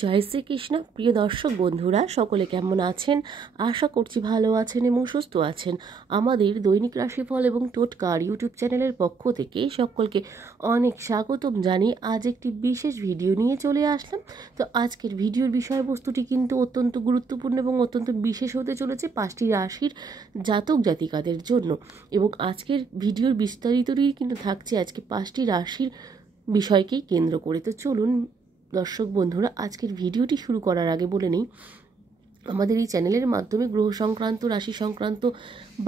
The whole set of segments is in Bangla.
জয় শ্রীকৃষ্ণ। প্রিয় দর্শক বন্ধুরা সকলে কেমন আছেন? আশা করছি ভালো আছেন এবং সুস্থ আছেন। আমাদের দৈনিক রাশিফল এবং টোটকার ইউটিউব চ্যানেলের পক্ষ থেকে সকলকে অনেক স্বাগতম জানিয়ে আজ একটি বিশেষ ভিডিও নিয়ে চলে আসলাম। তো আজকের ভিডিওর বিষয়বস্তুটি কিন্তু অত্যন্ত গুরুত্বপূর্ণ এবং অত্যন্ত বিশেষ হতে চলেছে 5টি রাশির জাতক জাতিকাদের জন্য। এবং আজকের ভিডিওর বিস্তারিতই কিন্তু থাকছে আজকে 5টি রাশির বিষয়কেই কেন্দ্র করে। তো চলুন দর্শক বন্ধুরা, আজকের ভিডিওটি শুরু করার আগে বলে নেই, আমাদের এই চ্যানেলের মাধ্যমে গ্রহ সংক্রান্ত, রাশি সংক্রান্ত,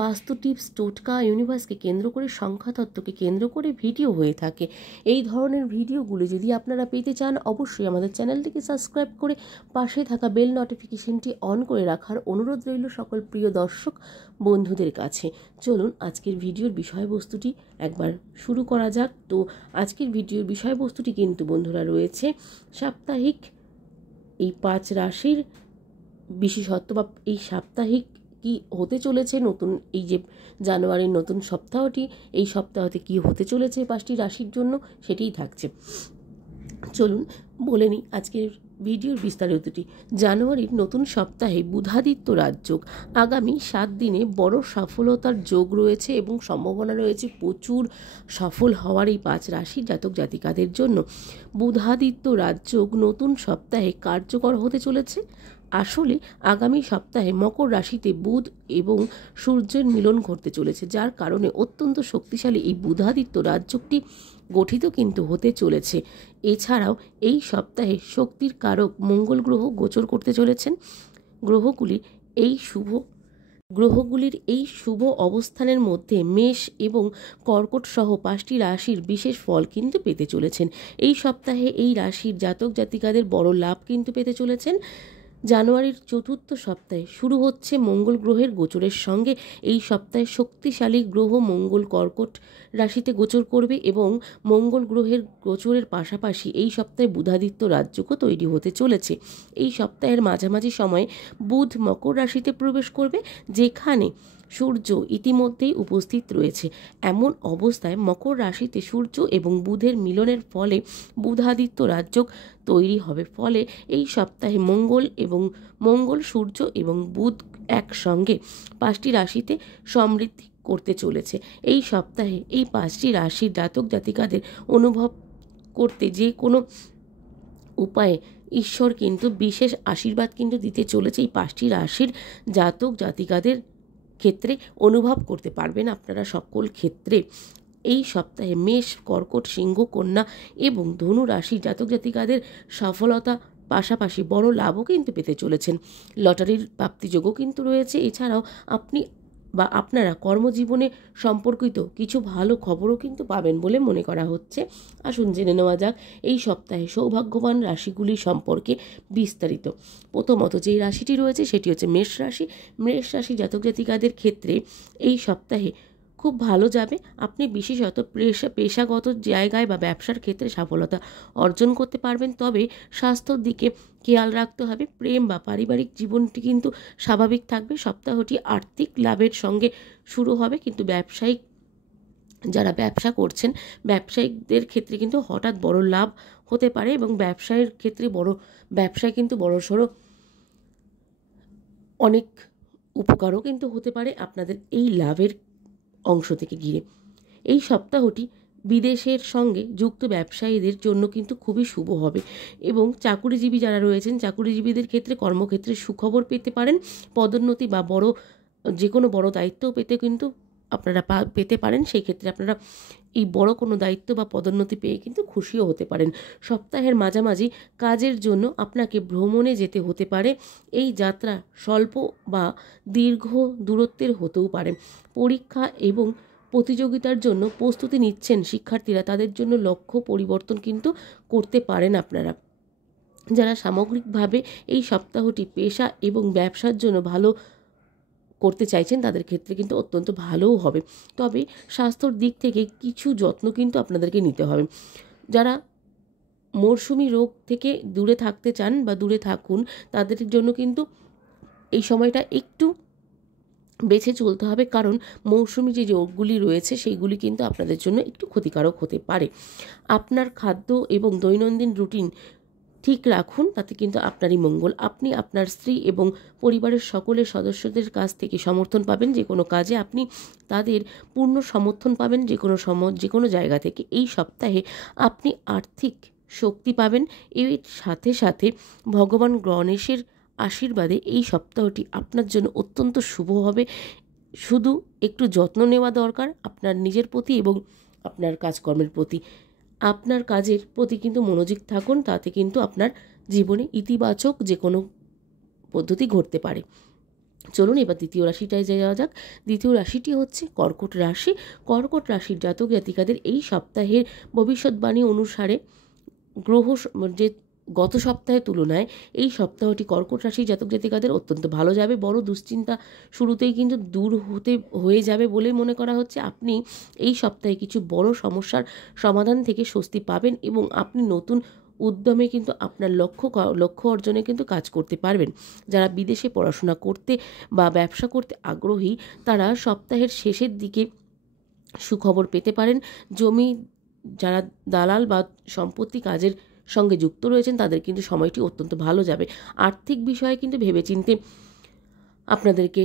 বাস্তু টিপস, টোটকা, ইউনিভার্সকে কেন্দ্র করে, সংখ্যাতত্ত্বকে কেন্দ্র করে ভিডিও হয়ে থাকে। এই ধরনের ভিডিওগুলো যদি আপনারা পেতে চান, অবশ্যই আমাদের চ্যানেলটিকে সাবস্ক্রাইব করে পাশে থাকা বেল নোটিফিকেশনটি অন করে রাখার অনুরোধ রইল সকল প্রিয় দর্শক বন্ধুদের কাছে। চলুন আজকের ভিডিওর বিষয়বস্তুটি একবার শুরু করা যাক। তো আজকের ভিডিওর বিষয়বস্তুটি কিন্তু বন্ধুরা রয়েছে সাপ্তাহিক এই 5 রাশির বিশেষত্ব বা এই সাপ্তাহিক কি হতে চলেছে, নতুন এই যে জানুয়ারির নতুন সপ্তাহটি, এই সপ্তাহতে কি হতে চলেছে 5টি রাশির জন্য সেটিই থাকছে। চলুন বলে নিই আজকের ভিডিওর বিস্তারিতটি। জানুয়ারির নতুন সপ্তাহে বুধাদিত্য রাজযোগ, আগামী 7 দিনে বড় সফলতার যোগ রয়েছে এবং সম্ভাবনা রয়েছে প্রচুর সফল হওয়ার এই 5 রাশির জাতক জাতিকাদের জন্য। বুধাদিত্য রাজযোগ নতুন সপ্তাহে কার্যকর হতে চলেছে। আসলে আগামী সপ্তাহে মকর রাশিতে বুধ এবং সূর্যের মিলন ঘটতে চলেছে, যার কারণে অত্যন্ত শক্তিশালী এই বুধাদিত্য রাজযোগটি গঠিত কিন্তু হতে চলেছে। এছাড়াও এই সপ্তাহে শক্তির কারক মঙ্গল গ্রহ গোচর করতে চলেছেন। গ্রহগুলির এই শুভ অবস্থানের মধ্যে মেষ এবং কর্কট সহ 5টি রাশির বিশেষ ফল কিন্তু পেতে চলেছেন। এই সপ্তাহে এই রাশির জাতক জাতিকাদের বড় লাভ কিন্তু পেতে চলেছেন। জানুয়ারির 4র্থ সপ্তাহে শুরু হচ্ছে মঙ্গল গ্রহের গোচরের সঙ্গে। এই সপ্তাহে শক্তিশালী গ্রহ মঙ্গল কর্কট রাশিতে গোচর করবে এবং মঙ্গল গ্রহের গোচরের পাশাপাশি এই সপ্তাহে বুধাদিত্য রাজযোগও তৈরি হতে চলেছে। এই সপ্তাহের মাঝামাঝি সময়ে বুধ মকর রাশিতে প্রবেশ করবে, যেখানে সূর্য ইতিমধ্যেই উপস্থিত রয়েছে। এমন অবস্থায় মকর রাশিতে সূর্য এবং বুধের মিলনের ফলে বুধাদিত্য রাজযোগ তৈরি হবে। ফলে এই সপ্তাহে মঙ্গল, সূর্য এবং বুধ একসঙ্গে 5টি রাশিতে সমৃদ্ধি করতে চলেছে। এই সপ্তাহে এই 5টি রাশির জাতক জাতিকাদের অনুভব করতে যে কোনো উপায়ে ঈশ্বর কিন্তু বিশেষ আশীর্বাদ কিন্তু দিতে চলেছে। এই 5টি রাশির জাতক জাতিকাদের ক্ষেত্রে অনুভব করতে পারবেন আপনারা সকল ক্ষেত্রে। এই সপ্তাহে মেষ, কর্কট, সিংহ, কন্যা এবং ধনু রাশির জাতক জাতিকাদের সফলতা পাশাপাশি বড় লাভও কিন্তু পেতে চলেছেন। লটারির প্রাপ্তিযোগও কিন্তু রয়েছে। এছাড়াও আপনি বা আপনারা কর্মজীবনে সম্পর্কিত কিছু ভালো খবরও কিন্তু পাবেন বলে মনে করা হচ্ছে। আসুন জেনে নেওয়া যাক এই সপ্তাহে সৌভাগ্যবান রাশিগুলি সম্পর্কে বিস্তারিত। প্রথমত যেই রাশিটি রয়েছে সেটি হচ্ছে মেষ রাশি। মেষ রাশি জাতক জাতিকাদের ক্ষেত্রে এই সপ্তাহে খুব ভালো যাবে। আপনি বিশেষত পেশাগত জায়গায় বা ব্যবসার ক্ষেত্রে সফলতা অর্জন করতে পারবেন, তবে স্বাস্থ্যর দিকে খেয়াল রাখতে হবে। প্রেম বা পারিবারিক জীবনটি কিন্তু স্বাভাবিক থাকবে। সপ্তাহটি আর্থিক লাভের সঙ্গে শুরু হবে, কিন্তু যারা ব্যবসা করছেন ব্যবসায়িকদের ক্ষেত্রে কিন্তু হঠাৎ বড় লাভ হতে পারে এবং ব্যবসায়ের ক্ষেত্রে ব্যবসায় কিন্তু বড়সড় অনেক উপকারও কিন্তু হতে পারে আপনাদের এই লাভের অংশ থেকে ঘিরে। এই সপ্তাহটি বিদেশের সঙ্গে যুক্ত ব্যবসায়ীদের জন্য কিন্তু খুবই শুভ হবে এবং চাকুরিজীবী যারা রয়েছেন চাকুরিজীবীদের ক্ষেত্রে কর্মক্ষেত্রে সুখবর পেতে পারেন। পদোন্নতি বা যে কোনো বড় দায়িত্ব আপনারা পেতে পারেন। সেই ক্ষেত্রে আপনারা এই বড় কোনো দায়িত্ব বা পদোন্নতি পেয়ে কিন্তু খুশিও হতে পারেন। সপ্তাহের মাঝামাঝি কাজের জন্য আপনাকে ভ্রমণে যেতে হতে পারে। এই যাত্রা স্বল্প বা দীর্ঘ দূরত্বের হতেও পারে। পরীক্ষা এবং প্রতিযোগিতার জন্য প্রস্তুতি নিচ্ছেন শিক্ষার্থীরা, তাদের জন্য লক্ষ্য পরিবর্তন কিন্তু করতে পারেন আপনারা। যারা সামগ্রিকভাবে এই সপ্তাহটি পেশা এবং ব্যবসার জন্য ভালো করতে চাইছেন তাদের ক্ষেত্রে কিন্তু অত্যন্ত ভালোও হবে, তবে স্বাস্থ্যর দিক থেকে কিছু যত্ন কিন্তু আপনাদেরকে নিতে হবে। যারা মরশুমি রোগ থেকে দূরে থাকতে চান বা দূরে থাকুন, তাদের জন্য কিন্তু এই সময়টা একটু বেছে চলতে হবে, কারণ মৌসুমি যে রোগগুলি রয়েছে সেইগুলি কিন্তু আপনাদের জন্য একটু ক্ষতিকারক হতে পারে। আপনার খাদ্য এবং দৈনন্দিন রুটিন ঠিক রাখুন, তাতে কিন্তু আপনারই মঙ্গল। আপনি আপনার স্ত্রী এবং পরিবারের সকলের সদস্যদের কাছ থেকে সমর্থন পাবেন যে কোনো কাজে, আপনি তাদের পূর্ণ সমর্থন পাবেন যে কোনো জায়গা থেকে। এই সপ্তাহে আপনি আর্থিক শক্তি পাবেন। এর সাথে সাথে ভগবান গণেশের আশীর্বাদে এই সপ্তাহটি আপনার জন্য অত্যন্ত শুভ হবে। শুধু একটু যত্ন নেওয়া দরকার আপনার নিজের প্রতি এবং আপনার কাজকর্মের প্রতি। আপনার কাজের প্রতি কিন্তু মনোযোগ থাকুন, তাতে কিন্তু আপনার জীবনে ইতিবাচক যে কোনো পদ্ধতি ঘটতে পারে। চলুন এবার দ্বিতীয় রাশিটায় যাওয়া যাক। দ্বিতীয় রাশিটি হচ্ছে কর্কট রাশি। কর্কট রাশির জাতক জাতিকাদের এই সপ্তাহের ভবিষ্যৎবাণী অনুসারে গ্রহ যে গত সপ্তাহের তুলনায় এই সপ্তাহটি কর্কট রাশির জাতক জাতিকাদের অত্যন্ত ভালো যাবে। বড় দুশ্চিন্তা শুরুতেই কিন্তু দূর হয়ে যাবে বলে মনে করা হচ্ছে। আপনি এই সপ্তাহে কিছু বড় সমস্যার সমাধান থেকে স্বস্তি পাবেন এবং আপনি নতুন উদ্যমে কিন্তু আপনার লক্ষ্য অর্জনে কিন্তু কাজ করতে পারবেন। যারা বিদেশে পড়াশোনা করতে বা ব্যবসা করতে আগ্রহী, তারা সপ্তাহের শেষের দিকে সুখবর পেতে পারেন। জমি যারা দালাল বা সম্পত্তি কাজের সঙ্গে যুক্ত রয়েছেন, তাদের কিন্তু সময়টি অত্যন্ত ভালো যাবে। আর্থিক বিষয়ে কিন্তু ভেবেচিন্তে আপনাদেরকে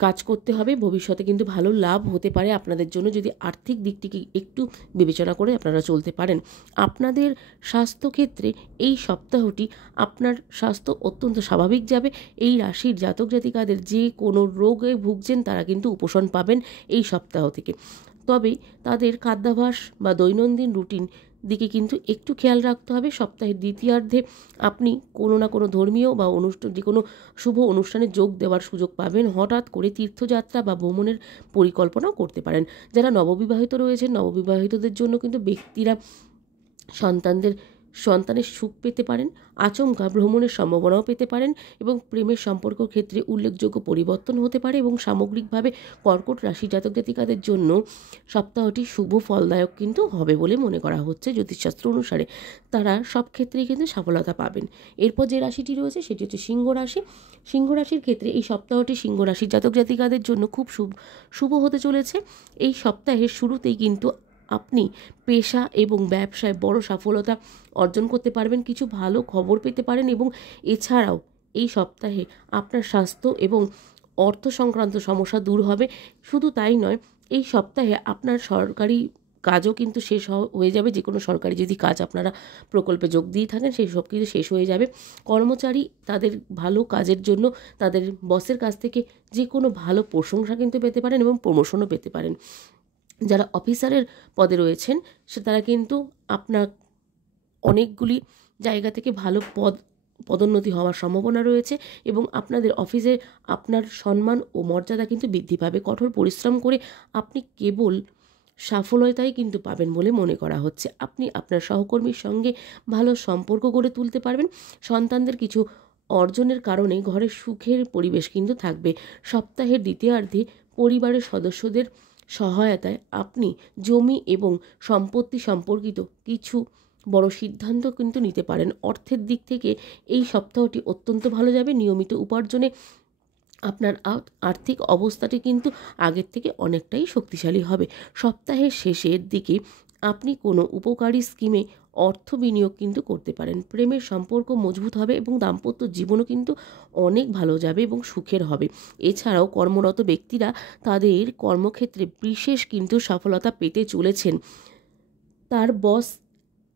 কাজ করতে হবে। ভবিষ্যতে কিন্তু ভালো লাভ হতে পারে আপনাদের জন্য, যদি আর্থিক দিকটিকে একটু বিবেচনা করে আপনারা চলতে পারেন। আপনাদের স্বাস্থ্যক্ষেত্রে এই সপ্তাহটি আপনার স্বাস্থ্য অত্যন্ত স্বাভাবিক যাবে। এই রাশির জাতক জাতিকাদের যে কোনো রোগে ভুগছেন তারা কিন্তু উপশম পাবেন এই সপ্তাহ থেকে। তবে তাদের খাদ্যাভ্যাস বা দৈনন্দিন রুটিন দিকে কিন্তু একটু খেয়াল রাখতে হবে। সপ্তাহের দ্বিতীয়ার্ধে আপনি কোনো না কোনো ধর্মীয় বা যে কোনো শুভ অনুষ্ঠানে যোগ দেওয়ার সুযোগ পাবেন। হঠাৎ করে তীর্থযাত্রা বা ভ্রমণের পরিকল্পনাও করতে পারেন। যারা নববিবাহিত রয়েছেন, নববিবাহিতদের জন্য কিন্তু ব্যক্তিরা সন্তানের সুখ পেতে পারেন। আচমকা ভ্রমণের সম্ভাবনাও পেতে পারেন এবং প্রেমের সম্পর্ক ক্ষেত্রে উল্লেখযোগ্য পরিবর্তন হতে পারে। এবং সামগ্রিকভাবে কর্কট রাশি জাতক জাতিকাদের জন্য সপ্তাহটি শুভ ফলদায়ক কিন্তু হবে বলে মনে করা হচ্ছে জ্যোতিষশাস্ত্র অনুসারে। তারা সব ক্ষেত্রেই কিন্তু সফলতা পাবেন। এরপর যে রাশিটি রয়েছে সেটি হচ্ছে সিংহ রাশি। সিংহ রাশির ক্ষেত্রে এই সপ্তাহটি সিংহ রাশির জাতক জাতিকাদের জন্য খুব শুভ হতে চলেছে। এই সপ্তাহের শুরুতেই কিন্তু আপনি পেশা এবং ব্যবসায় বড় সফলতা অর্জন করতে পারবেন, কিছু ভালো খবর পেতে পারেন। এবং এছাড়াও এই সপ্তাহে আপনার স্বাস্থ্য এবং অর্থ সংক্রান্ত সমস্যা দূর হবে। শুধু তাই নয়, এই সপ্তাহে আপনার সরকারি কাজও কিন্তু শেষ হয়ে যাবে। যে কোনো সরকারি যদি কাজ আপনারা প্রকল্পে যোগ দিয়ে থাকেন, সেই সব কিছু শেষ হয়ে যাবে। কর্মচারী তাদের ভালো কাজের জন্য তাদের বসের কাছ থেকে যে কোনো ভালো প্রশংসা কিন্তু পেতে পারেন এবং প্রমোশনও পেতে পারেন। যারা অফিসারের পদে রয়েছেন তারা কিন্তু আপনার অনেকগুলি জায়গা থেকে ভালো পদোন্নতি হওয়ার সম্ভাবনা রয়েছে এবং আপনাদের অফিসে আপনার সম্মান ও মর্যাদা কিন্তু বৃদ্ধি পাবে। কঠোর পরিশ্রম করে আপনি কেবল সফলতাই কিন্তু পাবেন বলে মনে করা হচ্ছে। আপনি আপনার সহকর্মীর সঙ্গে ভালো সম্পর্ক গড়ে তুলতে পারবেন। সন্তানদের কিছু অর্জনের কারণে ঘরে সুখের পরিবেশ কিন্তু থাকবে। সপ্তাহের দ্বিতীয়ার্ধে পরিবারের সদস্যদের সহায়তায় আপনি জমি এবং সম্পত্তি সম্পর্কিত কিছু বড় সিদ্ধান্ত কিন্তু নিতে পারেন। অর্থের দিক থেকে এই সপ্তাহটি অত্যন্ত ভালো যাবে। নিয়মিত উপার্জনে আপনার আর্থিক অবস্থাটি কিন্তু আগের থেকে অনেকটাই শক্তিশালী হবে। সপ্তাহের শেষের দিকে আপনি কোনো উপকারী স্কিমে অর্থ বিনিয়োগ কিন্তু করতে পারেন। প্রেমের সম্পর্ক মজবুত হবে এবং দাম্পত্য জীবনও কিন্তু অনেক ভালো যাবে এবং সুখের হবে। এছাড়াও কর্মরত ব্যক্তিরা তাদের কর্মক্ষেত্রে বিশেষ কিন্তু সফলতা পেতে চলেছেন। তার বস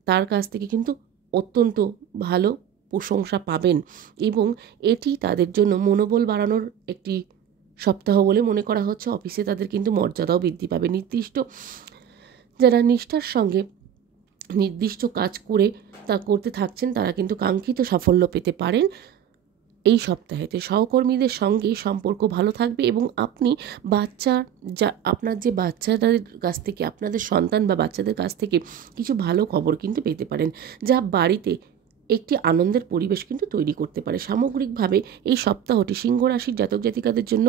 তার কাছ থেকে কিন্তু অত্যন্ত ভালো প্রশংসা পাবেন এবং এটি তাদের জন্য মনোবল বাড়ানোর একটি সপ্তাহ বলে মনে করা হচ্ছে। অফিসে তাদের কিন্তু মর্যাদাও বৃদ্ধি পাবে। যারা নিষ্ঠার সঙ্গে নির্দিষ্ট কাজ করতে থাকছেন তারা কিন্তু কাঙ্ক্ষিত সাফল্য পেতে পারেন। এই সপ্তাহেতে সহকর্মীদের সঙ্গে সম্পর্ক ভালো থাকবে এবং আপনি আপনার যে বাচ্চাদের কাছ থেকে, আপনাদের সন্তান বা বাচ্চাদের কাছ থেকে কিছু ভালো খবর কিন্তু পেতে পারেন, যা বাড়িতে একটি আনন্দের পরিবেশ কিন্তু তৈরি করতে পারে। সামগ্রিকভাবে এই সপ্তাহটি সিংহ রাশির জাতক জাতিকাদের জন্য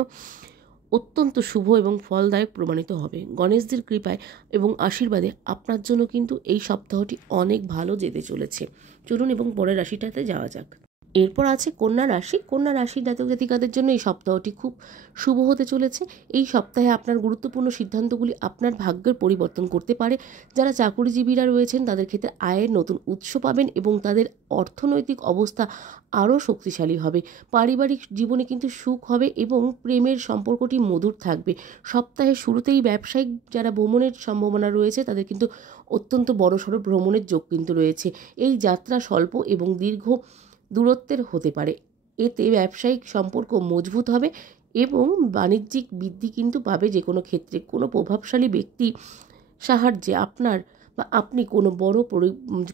অত্যন্ত শুভ এবং ফলদায়ক প্রমাণিত হবে। গণেশজির কৃপায় এবং আশীর্বাদে আপনার জন্য কিন্তু এই সপ্তাহটি অনেক ভালো যেতে চলেছে। চলুন এবং পরের রাশিটাতে যাওয়া যাক। এরপর আছে কন্যা রাশি। কন্যা রাশির জাতক জাতিকাদের জন্য এই সপ্তাহটি খুব শুভ হতে চলেছে। এই সপ্তাহে আপনার গুরুত্বপূর্ণ সিদ্ধান্তগুলি আপনার ভাগ্যের পরিবর্তন করতে পারে। যারা চাকুরিজীবীরা রয়েছেন তাদের ক্ষেত্রে আয়ের নতুন উৎস পাবেন এবং তাদের অর্থনৈতিক অবস্থা আরও শক্তিশালী হবে। পারিবারিক জীবনে কিন্তু সুখ হবে এবং প্রেমের সম্পর্কটি মধুর থাকবে। সপ্তাহের শুরুতেই ব্যবসায়িক যারা ভ্রমণের সম্ভাবনা রয়েছে তাদের কিন্তু অত্যন্ত বড়সড় ভ্রমণের যোগ কিন্তু রয়েছে। এই যাত্রা স্বল্প এবং দীর্ঘ দূরত্বের হতে পারে। এতে ব্যবসায়িক সম্পর্ক মজবুত হবে এবং বাণিজ্যিক বৃদ্ধি কিন্তু পাবে। যে কোনো ক্ষেত্রে কোনো প্রভাবশালী ব্যক্তি সাহায্যে আপনি কোনো বড়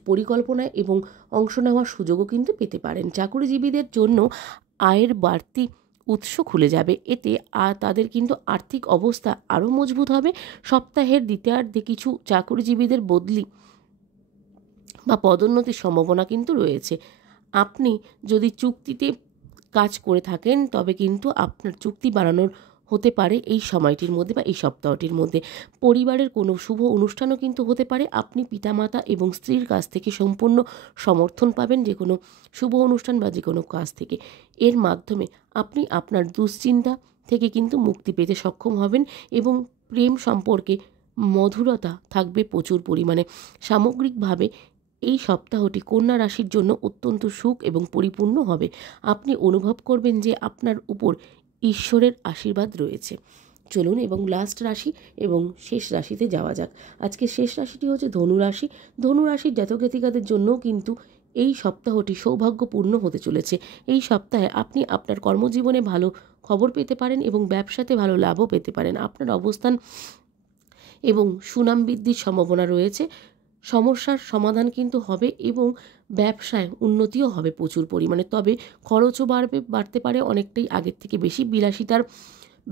পরিকল্পনায় এবং অংশ নেওয়ার সুযোগও কিন্তু পেতে পারেন। চাকুরিজীবীদের জন্য আয়ের বাড়তি উৎস খুলে যাবে। এতে তাদের কিন্তু আর্থিক অবস্থা আরও মজবুত হবে। সপ্তাহের দ্বিতীয়ার্ধে কিছু চাকুরিজীবীদের বদলি বা পদোন্নতির সম্ভাবনা কিন্তু রয়েছে। আপনি যদি চুক্তিতে কাজ করে থাকেন তবে কিন্তু আপনার চুক্তি বাড়ানোর হতে পারে এই সময়টির মধ্যে বা এই সপ্তাহটির মধ্যে। পরিবারের কোনো শুভ অনুষ্ঠানও কিন্তু হতে পারে। আপনি পিতামাতা এবং স্ত্রীর কাছ থেকে সম্পূর্ণ সমর্থন পাবেন যে কোনো শুভ অনুষ্ঠান বা যে কোনো কাজ থেকে। এর মাধ্যমে আপনি আপনার দুশ্চিন্তা থেকে কিন্তু মুক্তি পেতে সক্ষম হবেন এবং প্রেম সম্পর্কে মধুরতা থাকবে প্রচুর পরিমাণে। সামগ্রিকভাবে এই সপ্তাহটি কন্যা রাশির জন্য অত্যন্ত সুখ এবং পরিপূর্ণ হবে। আপনি অনুভব করবেন যে আপনার উপর ঈশ্বরের আশীর্বাদ রয়েছে। চলুন এবং লাস্ট রাশি এবং শেষ রাশিতে যাওয়া যাক। আজকে শেষ রাশিটি হচ্ছে ধনু রাশি। ধনু রাশির জাতক জাতিকাদের জন্যও কিন্তু এই সপ্তাহটি সৌভাগ্যপূর্ণ হতে চলেছে। এই সপ্তাহে আপনি আপনার কর্মজীবনে ভালো খবর পেতে পারেন এবং ব্যবসাতে ভালো লাভও পেতে পারেন। আপনার অবস্থান এবং সুনাম বৃদ্ধির সম্ভাবনা রয়েছে। সমস্যার সমাধান কিন্তু হবে এবং ব্যবসায় উন্নতিও হবে প্রচুর পরিমাণে। তবে খরচও বাড়তে পারে অনেকটাই, আগের থেকে বেশি। বিলাসিতার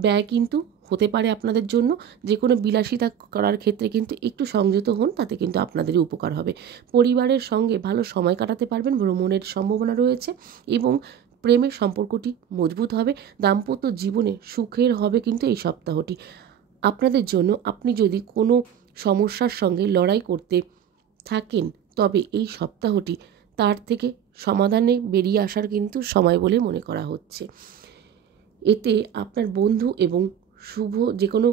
ব্যয় কিন্তু হতে পারে আপনাদের জন্য। যে কোনো বিলাসিতা করার ক্ষেত্রে কিন্তু একটু সংযত হন, তাতে কিন্তু আপনাদেরই উপকার হবে। পরিবারের সঙ্গে ভালো সময় কাটাতে পারবেন, ভ্রমণের সম্ভাবনা রয়েছে এবং প্রেমের সম্পর্কটি মজবুত হবে। দাম্পত্য জীবনে সুখের হবে কিন্তু এই সপ্তাহটি আপনাদের জন্য। আপনি যদি কোনো সমস্যার সঙ্গে লড়াই করতে থাকেন তবে এই সপ্তাহটি তার থেকে সমাধানে বেরিয়ে আসার কিন্তু সময় বলে মনে করা হচ্ছে। এতে আপনার বন্ধু এবং যে কোনো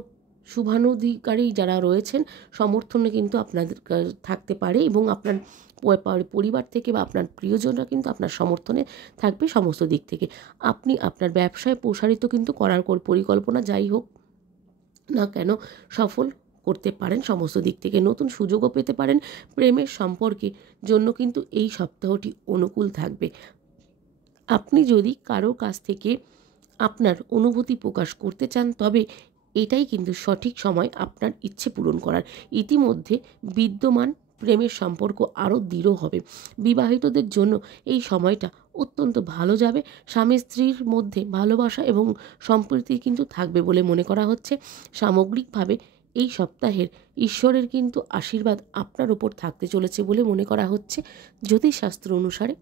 শুভানুধিকারী যারা রয়েছেন সমর্থনে কিন্তু আপনাদের থাকতে পারে এবং আপনার পরিবার থেকে বা আপনার প্রিয়জনরা কিন্তু আপনার সমর্থনে থাকবে সমস্ত দিক থেকে। আপনি আপনার ব্যবসায় প্রসারিত কিন্তু করার পরিকল্পনা যাই হোক না কেন সফল করতে পারেন সমস্ত দিক থেকে। নতুন সুযোগও পেতে পারেন। প্রেমের সম্পর্কের জন্য কিন্তু এই সপ্তাহটি অনুকূল থাকবে। আপনি যদি কারো কাছ থেকে আপনার অনুভূতি প্রকাশ করতে চান তবে এটাই কিন্তু সঠিক সময় আপনার ইচ্ছে পূরণ করার। ইতিমধ্যে বিদ্যমান প্রেমের সম্পর্ক আরও দৃঢ় হবে। বিবাহিতদের জন্য এই সময়টা অত্যন্ত ভালো যাবে। স্বামী স্ত্রীর মধ্যে ভালোবাসা এবং সম্প্রীতি কিন্তু থাকবে বলে মনে করা হচ্ছে। সামগ্রিকভাবে এই সপ্তাহের ঈশ্বরের কিন্তু আশীর্বাদ আপনার উপর থাকতে চলেছে বলে মনে করা হচ্ছে জ্যোতিষশাস্ত্র অনুসারে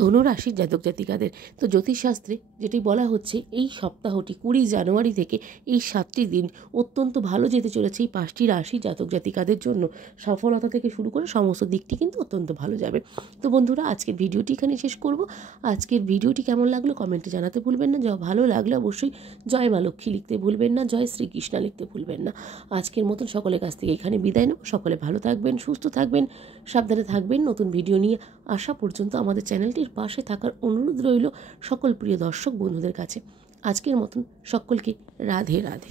ধনু রাশির জাতক জাতিকাদের। তো জ্যোতিষশাস্ত্রে যেটি বলা হচ্ছে এই সপ্তাহটি 20 জানুয়ারি থেকে এই 7টি দিন অত্যন্ত ভালো যেতে চলেছে এই 5টি রাশি জাতক জাতিকাদের জন্য। সফলতা থেকে শুরু করে সমস্ত দিকটি কিন্তু অত্যন্ত ভালো যাবে। তো বন্ধুরা, আজকের ভিডিওটি এখানে শেষ করব। আজকের ভিডিওটি কেমন লাগলো কমেন্টে জানাতে ভুলবেন না। ভালো লাগলে অবশ্যই জয় মা লক্ষ্মী লিখতে ভুলবেন না, জয় শ্রীকৃষ্ণ লিখতে ভুলবেন না। আজকের মতন সকলের কাছ থেকে এখানে বিদায় নেব। সকলে ভালো থাকবেন, সুস্থ থাকবেন, সাবধানে থাকবেন। নতুন ভিডিও নিয়ে আসা পর্যন্ত আমাদের চ্যানেলটির পাশে থাকার অনুরোধ রইল সকল প্রিয় দর্শক বন্ধুদের কাছে। আজকের মতন সকলকে রাধে রাধে।